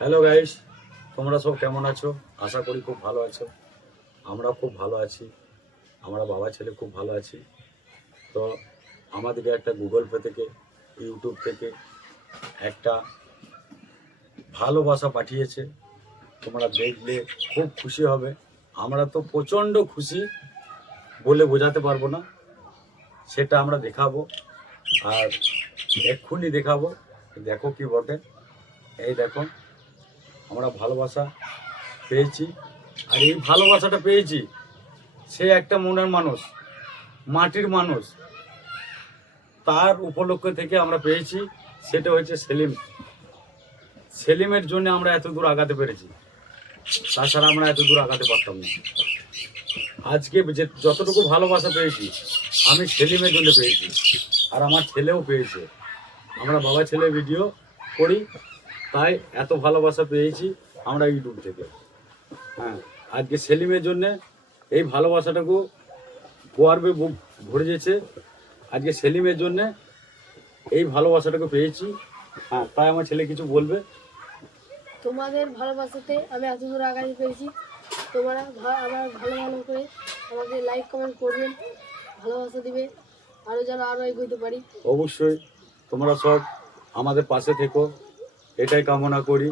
Hello guys, তোমরা সব কেমন আছো? আশা করি খুব ভালো আছো। আমরা খুব ভালো আছি, আমরা বাবা ছেলে খুব ভালো আছি। তো আমাদেরকে একটা গুগল পে থেকে, ইউটিউব থেকে একটা ভালোবাসা পাঠিয়েছে। তোমরা দেখলে খুব খুশি হবে। আমরা তো প্রচণ্ড খুশি, বলে বোঝাতে পারবো না। সেটা আমরা দেখাবো, আর এক্ষুনি দেখাবো। দেখো কি বটে, এই দেখো আমরা ভালোবাসা পেয়েছি। আর এই ভালোবাসাটা পেয়েছি, সে একটা মনের মানুষ, মাটির মানুষ, তার উপলক্ষ থেকে আমরা পেয়েছি। সেটা হচ্ছে সেলিম। সেলিমের জন্য আমরা এত দূর আগাতে পেরেছি, তাছাড়া আমরা এত দূর আগাতে পারতাম না। আজকে যে যতটুকু ভালোবাসা পেয়েছি, আমি সেলিমের জন্য পেয়েছি, আর আমার ছেলেও পেয়েছে। আমরা বাবা ছেলে ভিডিও করি, তাই এত ভালোবাসা পেয়েছি আমরা ইউটিউব থেকে। হ্যাঁ, আজকে সেলিমের জন্যে এই ভালোবাসাটাকে গর্বে বুক ভরে যেছে। আজকে সেলিমের জন্যে এই ভালোবাসাটাকে পেয়েছি। হ্যাঁ, তাই আমার ছেলে কিছু বলবে। তোমাদের ভালোবাসাতে আমি এত দূর আগাতে পেরেছি। তোমরা আমার ভালো করে আমাকে লাইক কমেন্ট করবেন, ভালোবাসা দিবে, আরও যেন আরও এগোতে পারি। অবশ্যই তোমরা সব আমাদের পাশে থেকো, এটাই কামনা করি।